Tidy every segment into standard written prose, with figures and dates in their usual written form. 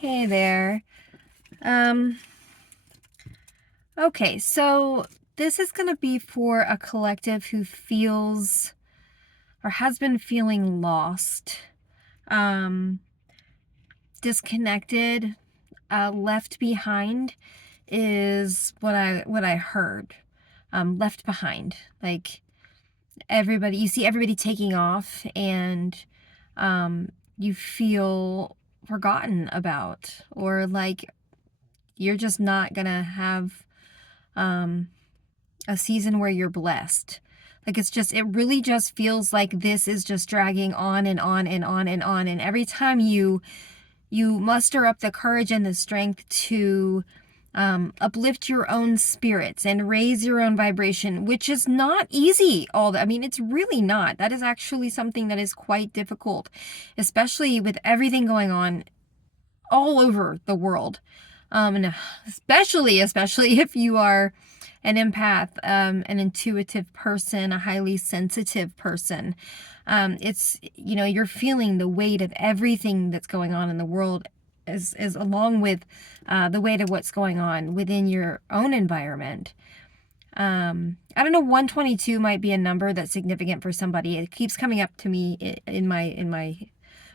Hey there. Um, okay, so this is going to be for a collective who feels or has been feeling lost, um, disconnected, left behind is what I heard. Left behind. Like everybody, you see everybody taking off and you feel forgotten about, or like you're just not gonna have um, a season where you're blessed. Like it really just feels like this is just dragging on and on and on and on. And every time you muster up the courage and the strength to uplift your own spirits and raise your own vibration, which is not easy. I mean, it's really not. That is actually something that is quite difficult, especially with everything going on all over the world. And especially if you are an empath, an intuitive person, a highly sensitive person. You're feeling the weight of everything that's going on in the world is along with the weight of what's going on within your own environment. I don't know, 122 might be a number that's significant for somebody. It keeps coming up to me in my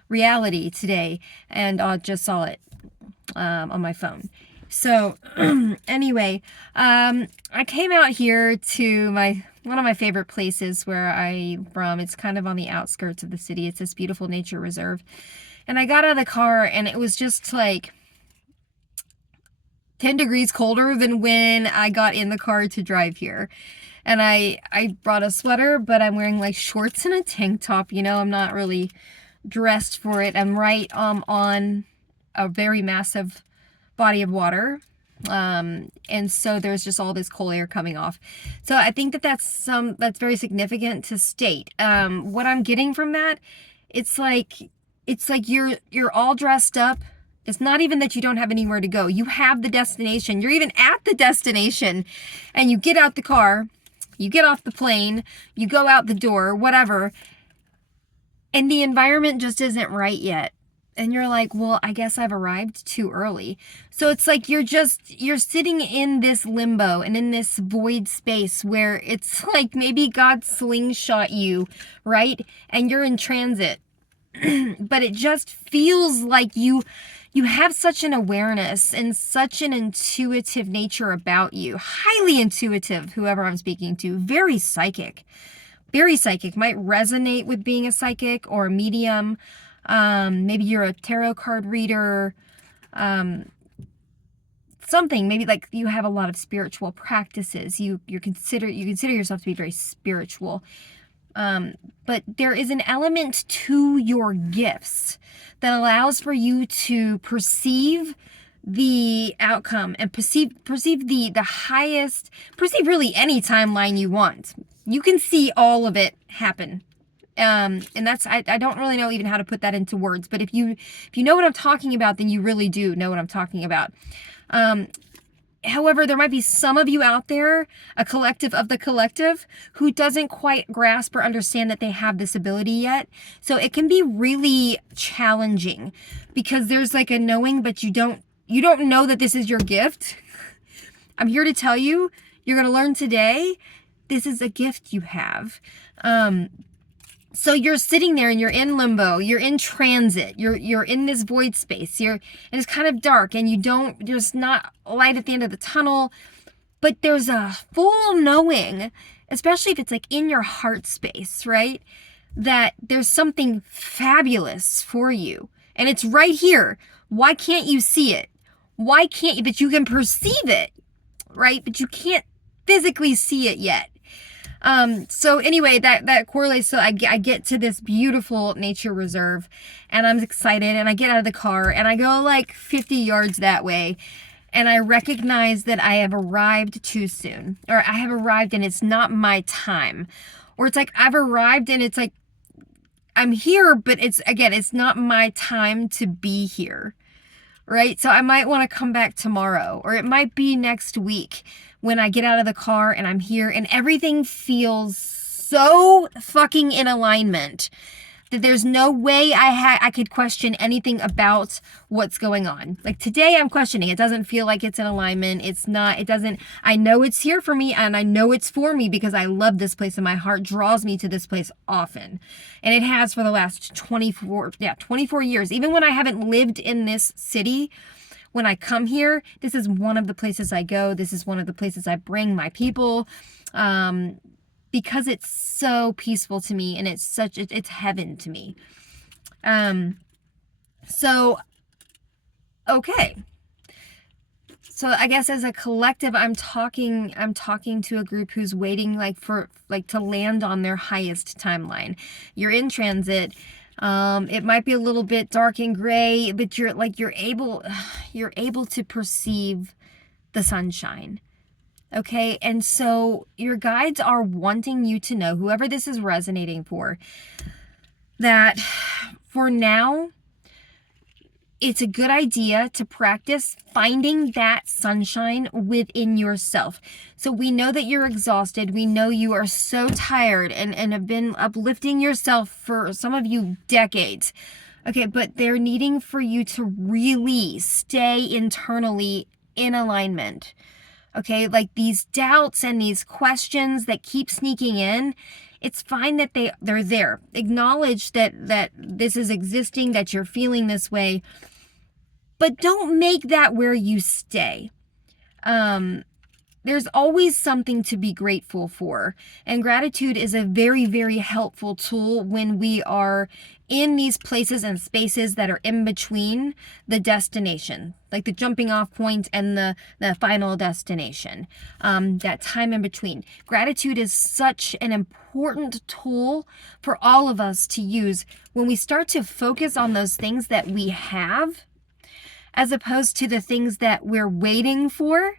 reality today, and I just saw it on my phone. So anyway, I came out here to one of my favorite places where I'm from. It's kind of on the outskirts of the city. It's this beautiful nature reserve. And I got out of the car and it was just like 10 degrees colder than when I got in the car to drive here. And I brought a sweater, but I'm wearing like shorts and a tank top. I'm not really dressed for it. I'm right on a very massive body of water, and so there's just all this cold air coming off. So I think that's very significant to state. What I'm getting from that, it's like you're all dressed up. It's not even that you don't have anywhere to go. You have the destination. You're even at the destination, and you get out the car, you get off the plane, you go out the door, whatever, and the environment just isn't right yet. And you're like, well, I guess I've arrived too early. So it's like you're sitting in this limbo and in this void space where it's like maybe God slingshot you, right? And you're in transit. But it just feels like you have such an awareness and such an intuitive nature about you. Highly intuitive, whoever I'm speaking to. Very psychic. Very psychic. Might resonate with being a psychic or a medium. Maybe you're a tarot card reader, something, maybe like you have a lot of spiritual practices. You consider yourself to be very spiritual. But there is an element to your gifts that allows for you to perceive the outcome and perceive really any timeline you want. You can see all of it happen. And that's, I don't really know even how to put that into words, but if you know what I'm talking about, then you really do know what I'm talking about. However, there might be some of you out there, a collective of the collective, who doesn't quite grasp or understand that they have this ability yet. So it can be really challenging because there's like a knowing, but you don't know that this is your gift. I'm here to tell you, you're going to learn today, this is a gift you have. So you're sitting there and you're in limbo, you're in transit, you're in this void space, and it's kind of dark and there's not light at the end of the tunnel, but there's a full knowing, especially if it's like in your heart space, right? That there's something fabulous for you and it's right here. Why can't you see it? Why can't you? But you can perceive it, right? But you can't physically see it yet. So anyway, that correlates. So I get to this beautiful nature reserve and I'm excited and I get out of the car and I go like 50 yards that way and I recognize that I have arrived too soon, or I have arrived and it's not my time, or it's like I've arrived and it's like I'm here, but it's not my time to be here. Right? So I might want to come back tomorrow, or it might be next week when I get out of the car and I'm here and everything feels so fucking in alignment that there's no way I could question anything about what's going on. Like today I'm questioning. It doesn't feel like it's in alignment. It's not, it doesn't, I know it's here for me and I know it's for me because I love this place and my heart draws me to this place often. And it has for the last 24 years. Even when I haven't lived in this city, when I come here, this is one of the places I go. This is one of the places I bring my people. Because it's so peaceful to me and it's heaven to me. Okay. So I guess as a collective, I'm talking to a group who's waiting to land on their highest timeline. You're in transit. It might be a little bit dark and gray, but you're able to perceive the sunshine. Okay, and so your guides are wanting you to know, whoever this is resonating for, that for now, it's a good idea to practice finding that sunshine within yourself. So we know that you're exhausted. We know you are so tired and have been uplifting yourself for some of you decades. Okay, but they're needing for you to really stay internally in alignment. Okay, like these doubts and these questions that keep sneaking in, it's fine that they're there. Acknowledge that this is existing, that you're feeling this way, but don't make that where you stay. There's always something to be grateful for. And gratitude is a very, very helpful tool when we are in these places and spaces that are in between the destination, like the jumping off point and the final destination, that time in between. Gratitude is such an important tool for all of us to use when we start to focus on those things that we have, as opposed to the things that we're waiting for,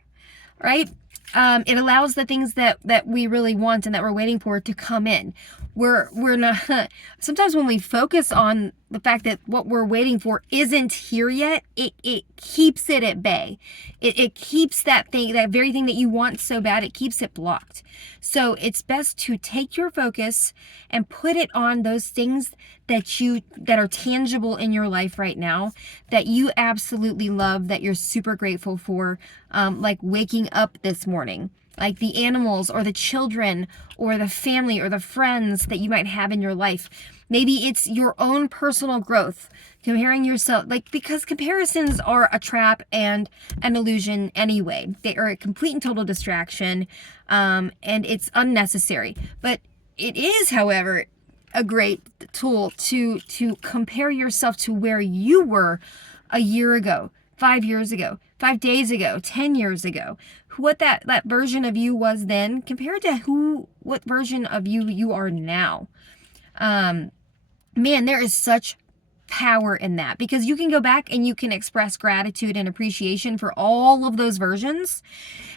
right? It allows the things that we really want and that we're waiting for to come in. We're not, sometimes when we focus on the fact that what we're waiting for isn't here yet, it keeps it at bay. It keeps that very thing that you want so bad, it keeps it blocked. So it's best to take your focus and put it on those things that are tangible in your life right now, that you absolutely love, that you're super grateful for, like waking up this morning, like the animals or the children or the family or the friends that you might have in your life. Maybe it's your own personal growth, comparing yourself, because comparisons are a trap and an illusion anyway. They are a complete and total distraction, and it's unnecessary. But it is, however, a great tool to compare yourself to where you were a year ago, 5 years ago, 5 days ago, 10 years ago. What that version of you was then compared to what version of you are now. Man, there is such power in that, because you can go back and you can express gratitude and appreciation for all of those versions,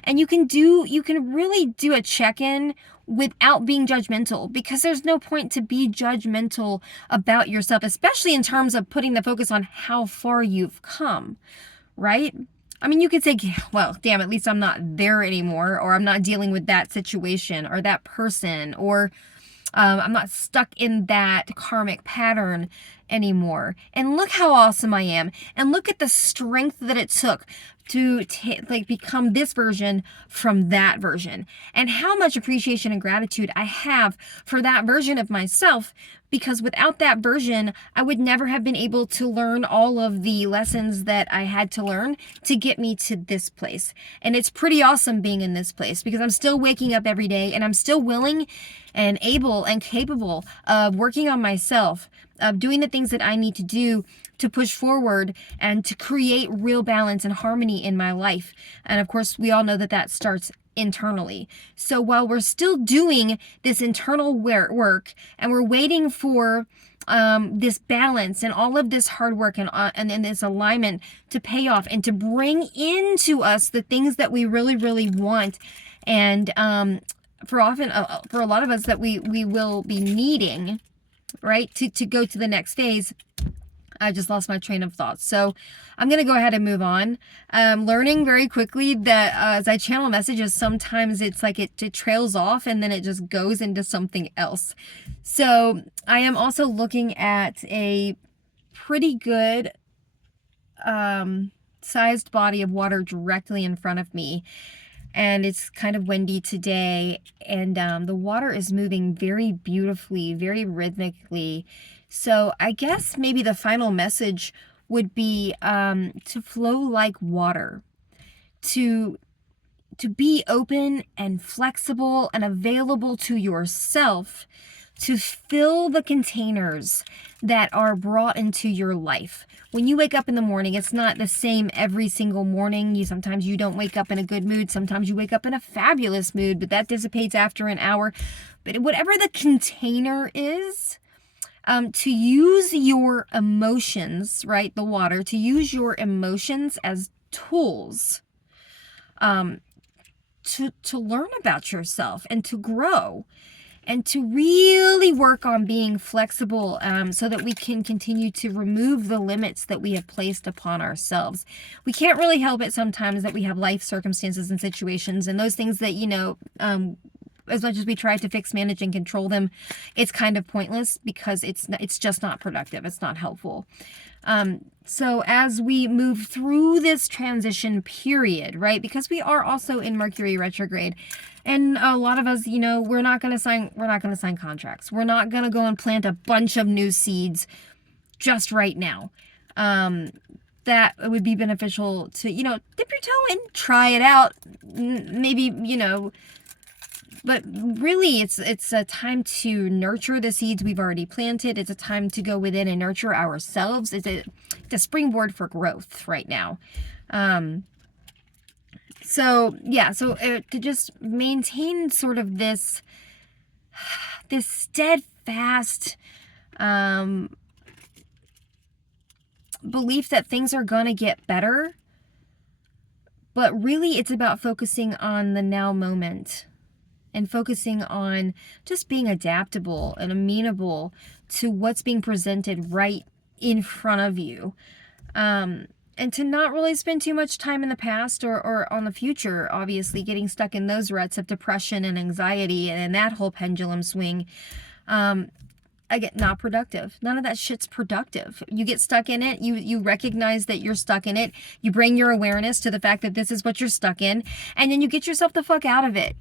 and you can really do a check-in without being judgmental, because there's no point to be judgmental about yourself, especially in terms of putting the focus on how far you've come, right? I mean, you could say, well, damn, at least I'm not there anymore, or I'm not dealing with that situation or that person, or I'm not stuck in that karmic pattern anymore. And look how awesome I am. And look at the strength that it took to become this version from that version. And how much appreciation and gratitude I have for that version of myself, because without that version, I would never have been able to learn all of the lessons that I had to learn to get me to this place. And it's pretty awesome being in this place, because I'm still waking up every day and I'm still willing and able and capable of working on myself, of doing the things that I need to do to push forward and to create real balance and harmony in my life. And of course, we all know that starts internally. So while we're still doing this internal work and we're waiting for this balance and all of this hard work and this alignment to pay off and to bring into us the things that we really, really want, and for a lot of us that we will be needing, right, to go to the next phase. I just lost my train of thought. So I'm going to go ahead and move on. Learning very quickly that as I channel messages, sometimes it's like it trails off and then it just goes into something else. So I am also looking at a pretty good sized body of water directly in front of me. And it's kind of windy today, and the water is moving very beautifully, very rhythmically. So I guess maybe the final message would be to flow like water, to be open and flexible and available to yourself, to fill the containers that are brought into your life. When you wake up in the morning, it's not the same every single morning. Sometimes you don't wake up in a good mood. Sometimes you wake up in a fabulous mood, but that dissipates after an hour. But whatever the container is, to use your emotions, right, the water, to use your emotions as tools to learn about yourself and to grow. And to really work on being flexible so that we can continue to remove the limits that we have placed upon ourselves. We can't really help it sometimes that we have life circumstances and situations and those things that, as much as we try to fix, manage, and control them, it's kind of pointless because it's just not productive. It's not helpful. So as we move through this transition period, right, because we are also in Mercury retrograde, and a lot of us, we're not going to sign contracts. We're not going to go and plant a bunch of new seeds just right now. That would be beneficial to, dip your toe in, try it out, maybe, but really it's a time to nurture the seeds we've already planted. It's a time to go within and nurture ourselves. It's a springboard for growth right now. So to just maintain sort of this steadfast belief that things are gonna get better, but really it's about focusing on the now moment and focusing on just being adaptable and amenable to what's being presented right in front of you. And to not really spend too much time in the past or on the future, obviously, getting stuck in those ruts of depression and anxiety and that whole pendulum swing. Again, not productive. None of that shit's productive. You get stuck in it. You recognize that you're stuck in it. You bring your awareness to the fact that this is what you're stuck in. And then you get yourself the fuck out of it.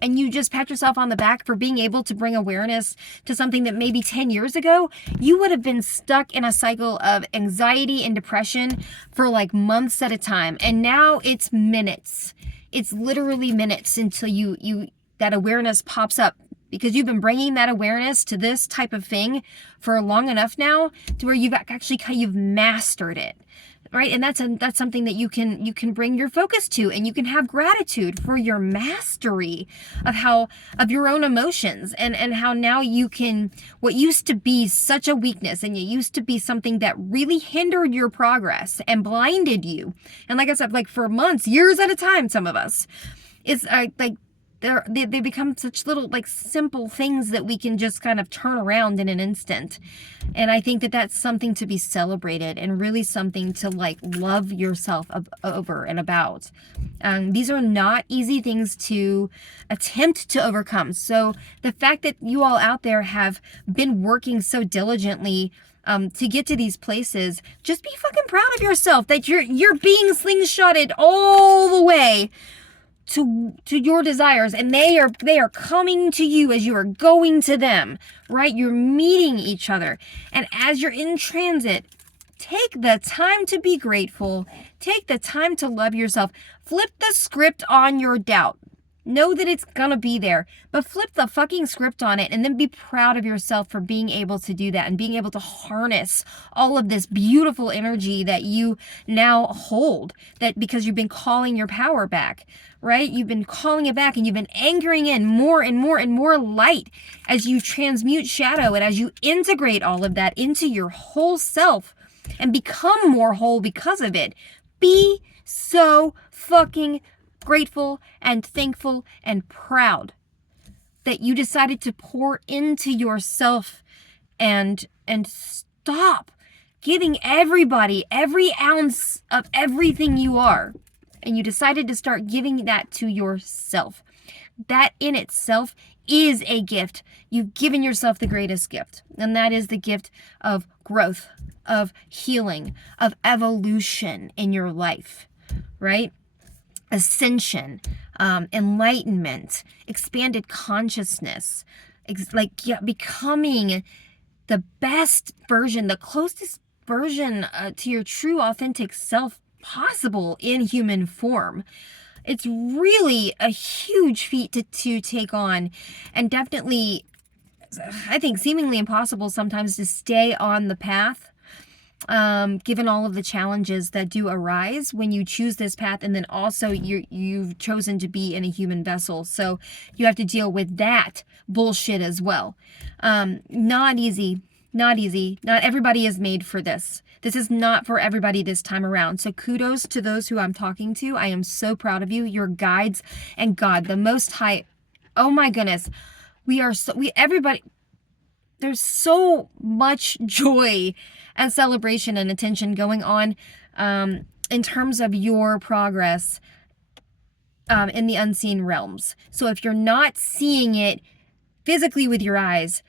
And you just pat yourself on the back for being able to bring awareness to something that maybe 10 years ago, you would have been stuck in a cycle of anxiety and depression for like months at a time. And now it's minutes. It's literally minutes until you that awareness pops up, because you've been bringing that awareness to this type of thing for long enough now to where you've mastered it. Right? And that's something that you can bring your focus to, and you can have gratitude for your mastery of your own emotions and how now you can, what used to be such a weakness and it used to be something that really hindered your progress and blinded you. And like I said, like for months, years at a time, some of us, it's like they become such little like simple things that we can just kind of turn around in an instant. And I think that that's something to be celebrated and really something to like love yourself over and about. These are not easy things to attempt to overcome. So the fact that you all out there have been working so diligently to get to these places, just be fucking proud of yourself that you're being slingshotted all the way to your desires, and they are coming to you as you are going to them, right? You're meeting each other. And as you're in transit, take the time to be grateful. Take the time to love yourself. Flip the script on your doubt. Know that it's gonna be there, but flip the fucking script on it and then be proud of yourself for being able to do that and being able to harness all of this beautiful energy that you now hold, that because you've been calling your power back, right? You've been calling it back and you've been anchoring in more and more and more light as you transmute shadow and as you integrate all of that into your whole self and become more whole because of it. Be so fucking grateful and thankful and proud that you decided to pour into yourself and stop giving everybody every ounce of everything you are, and you decided to start giving that to yourself, that in itself is a gift. You've given yourself the greatest gift, and that is the gift of growth, of healing, of evolution in your life, right? Ascension, enlightenment, expanded consciousness, becoming the best version, the closest version to your true authentic self possible in human form. It's really a huge feat to take on, and definitely, I think, seemingly impossible sometimes to stay on the path, given all of the challenges that do arise when you choose this path, and then also you've chosen to be in a human vessel, so you have to deal with that bullshit as well. Not easy. Not everybody is made for this. This is not for everybody this time around. So kudos to those who I'm talking to. I am so proud of you. Your guides and God, the Most High. Oh my goodness. Everybody, there's so much joy and celebration and attention going on in terms of your progress in the unseen realms. So if you're not seeing it physically with your eyes,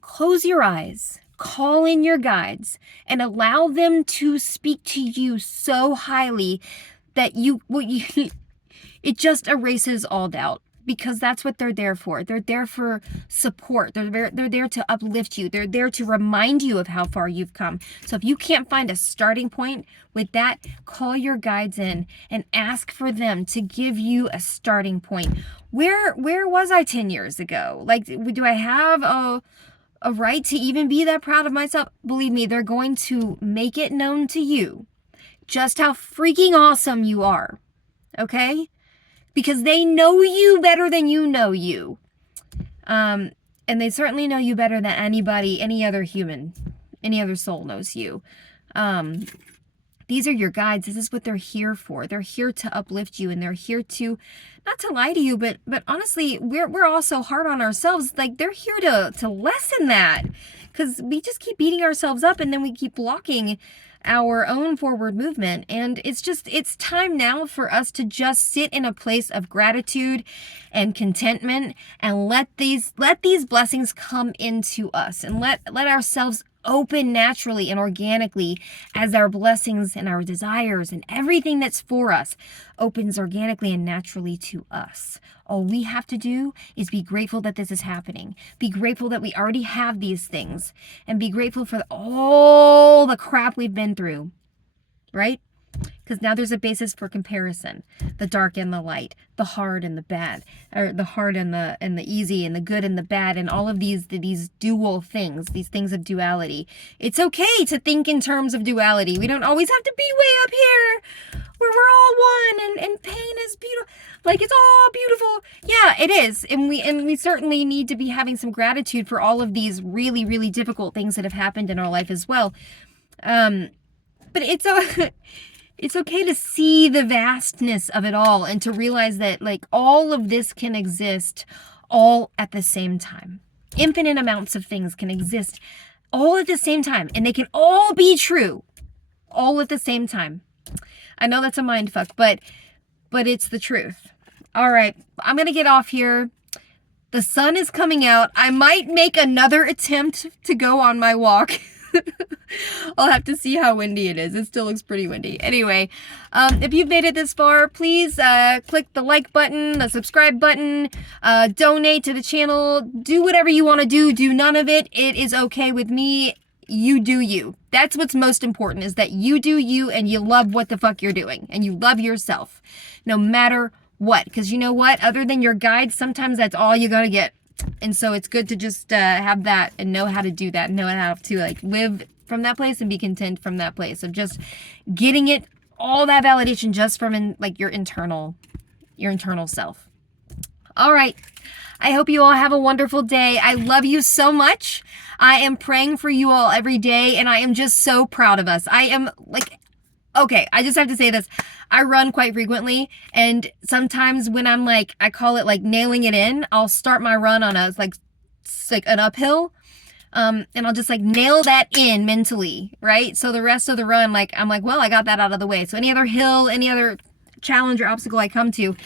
close your eyes, call in your guides, and allow them to speak to you so highly that it just erases all doubt, because that's what they're there for. They're there for support. They're there to uplift you. They're there to remind you of how far you've come. So if you can't find a starting point with that, call your guides in and ask for them to give you a starting point. Where was I 10 years ago? Like, do I have a right to even be that proud of myself? Believe me, they're going to make it known to you just how freaking awesome you are, okay? Because they know you better than you know you. And they certainly know you better than anybody, any other human, any other soul knows you. These are your guides. This is what they're here for. They're here to uplift you, and they're here to, not to lie to you, but honestly, we're all so hard on ourselves. Like, they're here to lessen that, because we just keep beating ourselves up, and then we keep blocking our own forward movement. And it's time now for us to just sit in a place of gratitude and contentment, and let these blessings come into us, and let ourselves open naturally and organically as our blessings and our desires and everything that's for us opens organically and naturally to us. All we have to do is be grateful that this is happening. Be grateful that we already have these things, and be grateful for all the crap we've been through, right? Because now there's a basis for comparison. The dark and the light, the hard and the bad, or the hard and the easy, and the good and the bad, and all of these dual things, these things of duality. It's okay to think in terms of duality. We don't always have to be way up here where we're all one, and pain is beautiful. Like, it's all beautiful. Yeah, it is. And we certainly need to be having some gratitude for all of these really, really difficult things that have happened in our life as well. But it's okay to see the vastness of it all, and to realize that, like, all of this can exist all at the same time. Infinite amounts of things can exist all at the same time, and they can all be true all at the same time. I know that's a mind fuck, but it's the truth. All right, I'm going to get off here. The sun is coming out. I might make another attempt to go on my walk. I'll have to see how windy it is. It still looks pretty windy. Anyway, if you've made it this far, please click the like button, the subscribe button, donate to the channel, do whatever you want to do. Do none of it. It is okay with me. You do you. That's what's most important, is that you do you, and you love what the fuck you're doing, and you love yourself no matter what. Because you know what? Other than your guides, sometimes that's all you gotta get. And so it's good to just have that, and know how to do that, and know how to, like, live from that place and be content from that place of just getting it, all that validation just from your internal self. All right. I hope you all have a wonderful day. I love you so much. I am praying for you all every day, and I am just so proud of us. I am okay, I just have to say this. I run quite frequently, and sometimes when I'm I call it nailing it in, I'll start my run on an uphill. And I'll just like nail that in mentally, right? So the rest of the run, like I'm like, well, I got that out of the way. So any other hill, any other challenge or obstacle I come to,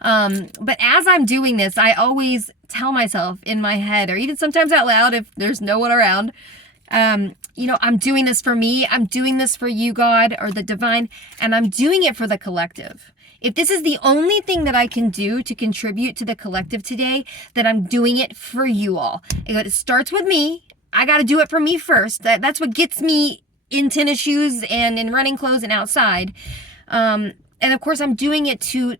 but as I'm doing this, I always tell myself in my head, or even sometimes out loud if there's no one around, you know, I'm doing this for me. I'm doing this for you, God, or the divine, and I'm doing it for the collective. If this is the only thing that I can do to contribute to the collective today, then I'm doing it for you all. It starts with me. I got to do it for me first. That's what gets me in tennis shoes and in running clothes and outside. And of course, I'm doing it to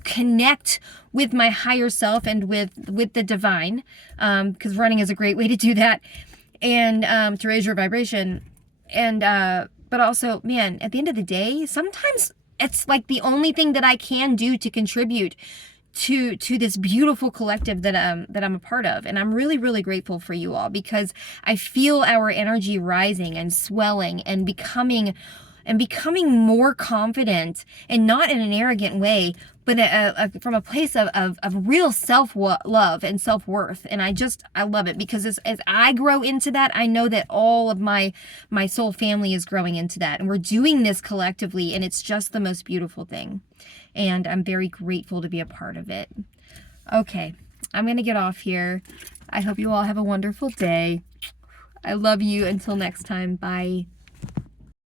connect with my higher self and with the divine, because running is a great way to do that, and to raise your vibration. And but also, man, at the end of the day, sometimes it's like the only thing that I can do to contribute to this beautiful collective that I'm a part of. And I'm really, really grateful for you all, because I feel our energy rising and swelling and becoming more confident, and not in an arrogant way, but from a place of real self-love and self-worth. And I love it, because as I grow into that, I know that all of my soul family is growing into that. And we're doing this collectively, and it's just the most beautiful thing. And I'm very grateful to be a part of it. Okay, I'm going to get off here. I hope you all have a wonderful day. I love you. Until next time, bye.